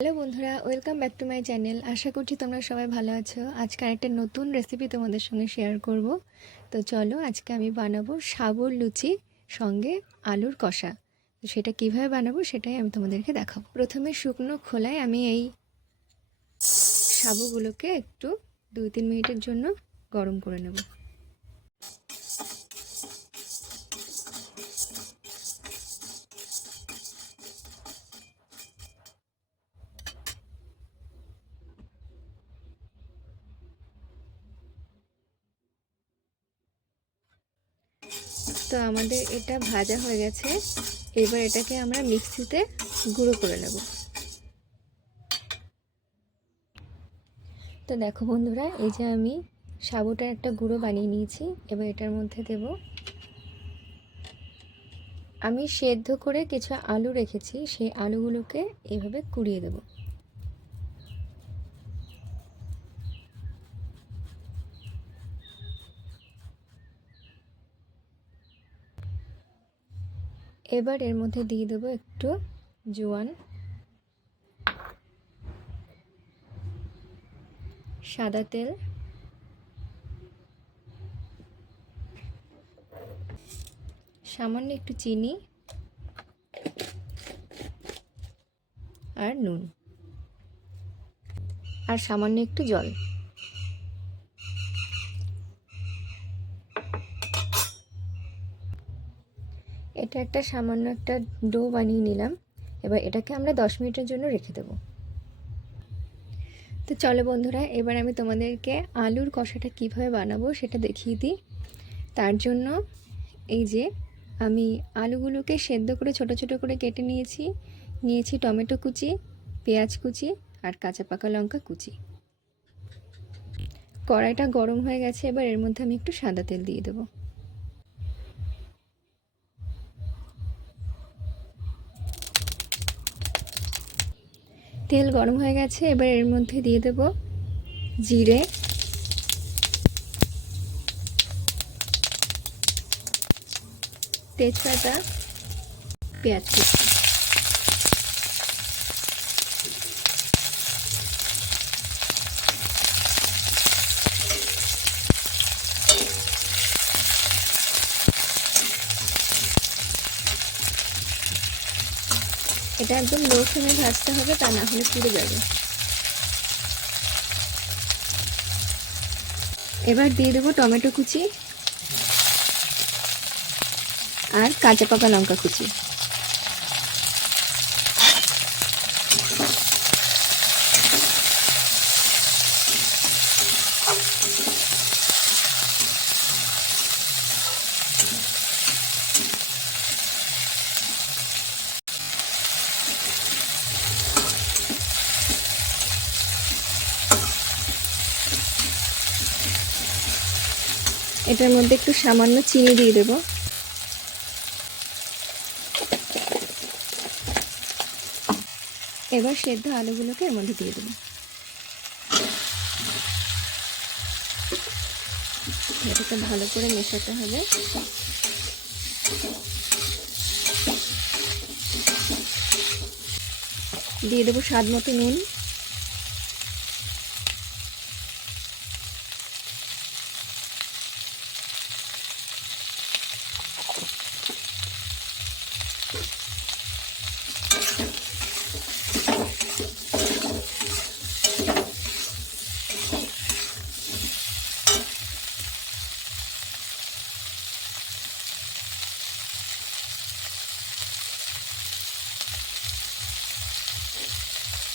Hello বন্ধুরা, welcome back to my channel. আশা করছি তোমরা সবাই ভালো আছো। আজকে আরেকটা নতুন রেসিপি তোমাদের সঙ্গে শেয়ার করব। তো চলো, আজকে আমি বানাবো সাবুর লুচি সঙ্গে আলুর কষা। তো সেটা কিভাবে বানাবো সেটাই আমি তোমাদেরকে দেখাবো। প্রথমে শুকনো খোলায় আমি এই সাবুগুলোকে একটু 2-3 মিনিটের জন্য গরম করে নেব। তো আমাদের এটা ভাজা হয়ে গেছে। এবার এটাকে আমরা মিক্সিতে গুঁড়ো করে নেব। তো দেখো বন্ধুরা, এই যে আমি সাবুটার একটা গুঁড়ো বানিয়ে নিয়েছি। এবার এটার মধ্যে দেব, আমি সেদ্ধ করে কিছু আলু রেখেছি, সেই আলুগুলোকে এইভাবে কুড়িয়ে দেব। এবার এর মধ্যে দিয়ে দেবো একটু জোয়ান, সাদা তেল, সামান্য একটু চিনি আর নুন, আর সামান্য একটু জল। এটা একটা সামান্য একটা ডো বানিয়ে নিলাম। এবার এটাকে আমরা 10 মিনিটের জন্য রেখে দেব। তো চলো বন্ধুরা, এবার আমি তোমাদেরকে আলুর কষাটা কিভাবে বানাবো সেটা দেখিয়ে দিই। তার জন্য এই যে আমি আলুগুলোকে সেদ্ধ করে ছোট ছোট করে কেটে নিয়েছি টমেটো কুচি, পেঁয়াজ কুচি আর কাঁচা পাকা লঙ্কা কুচি। কড়াইটা গরম হয়ে গেছে। এবার এর মধ্যে আমি একটু সাদা তেল দিয়ে দেবো। তেল গরম হয়ে গেছে। এবার এর মধ্যে দিয়ে দেব জিরে, তেজপাতা, পেঁয়াজ কুচি। এটা একদম লো ফ্লেমে ভাজতে হবে, তা না হলে পুড়ে যাবে। এবার দিয়ে দেবো টমেটো কুচি আর কাঁচা পাকা লঙ্কা কুচি। এটার মধ্যে একটু সামান্য চিনি দিয়ে দেবো। এবার সেদ্ধ আলুগুলোকে এর মধ্যে দিয়ে দেবো। এটাকে ভালো করে মেশাতে হবে। দিয়ে দেবো স্বাদ মতো নুন।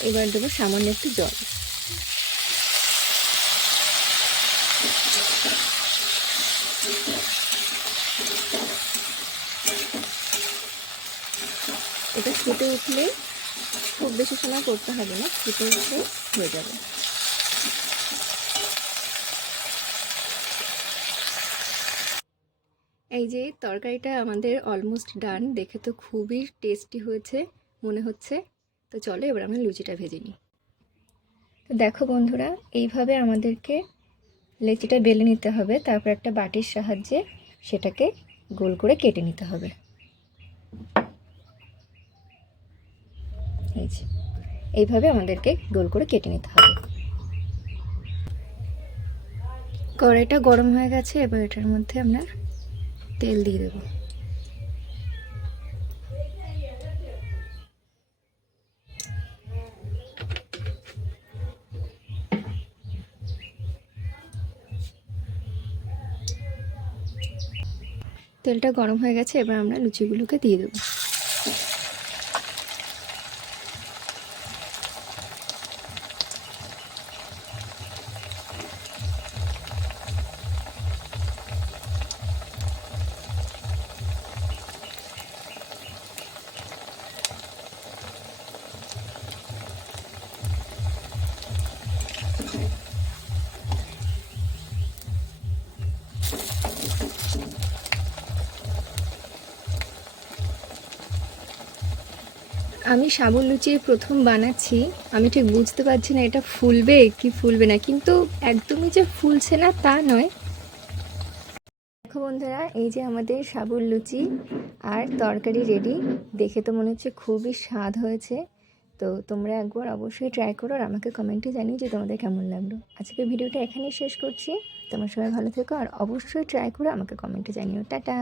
এবার দেবো সামান্য একটু জল। এটা ফুটে উঠলে, খুব বেশি সময় করতে হবে না, ফুটে উঠলে হয়ে যাবে। এই যে তরকারিটা আমাদের অলমোস্ট ডান। দেখে তো খুবই টেস্টি হয়েছে মনে হচ্ছে। তো চলো এবার আমরা লুচিটা ভেজে নিই। তো দেখো বন্ধুরা, এইভাবে আমাদেরকে লেচিটা বেলে নিতে হবে। তারপর একটা বাটির সাহায্যে সেটাকে গোল করে কেটে নিতে হবে। এই যে এইভাবে আমাদেরকে গোল করে কেটে নিতে হবে। কড়াইটা গরম হয়ে গেছে, এবার এটার মধ্যে আমরা তেল দিয়ে দেবো। তেলটা গরম হয়ে গেছে, এবার আমরা লুচিগুলোকে দিয়ে দেবো। আমি সাবুর লুচি প্রথম বানাচ্ছি, আমি ঠিক বুঝতে পারছি না এটা ফুলবে কি ফুলবে না, কিন্তু একদমই যে ফুলছে না তা নয়। দেখো বন্ধুরা, এই যে আমাদের সাবুর লুচি আর তরকারি রেডি। দেখে তো মনে হচ্ছে খুবই স্বাদ হয়েছে। তো তোমরা একবার অবশ্যই ট্রাই করো আর আমাকে কমেন্টে জানিও যে তোমাদের কেমন লাগলো। আজকের ভিডিওটা এখানেই শেষ করছি। তোমরা সবাই ভালো থেকো আর অবশ্যই ট্রাই করো, আমাকে কমেন্টে জানিও। টাটা।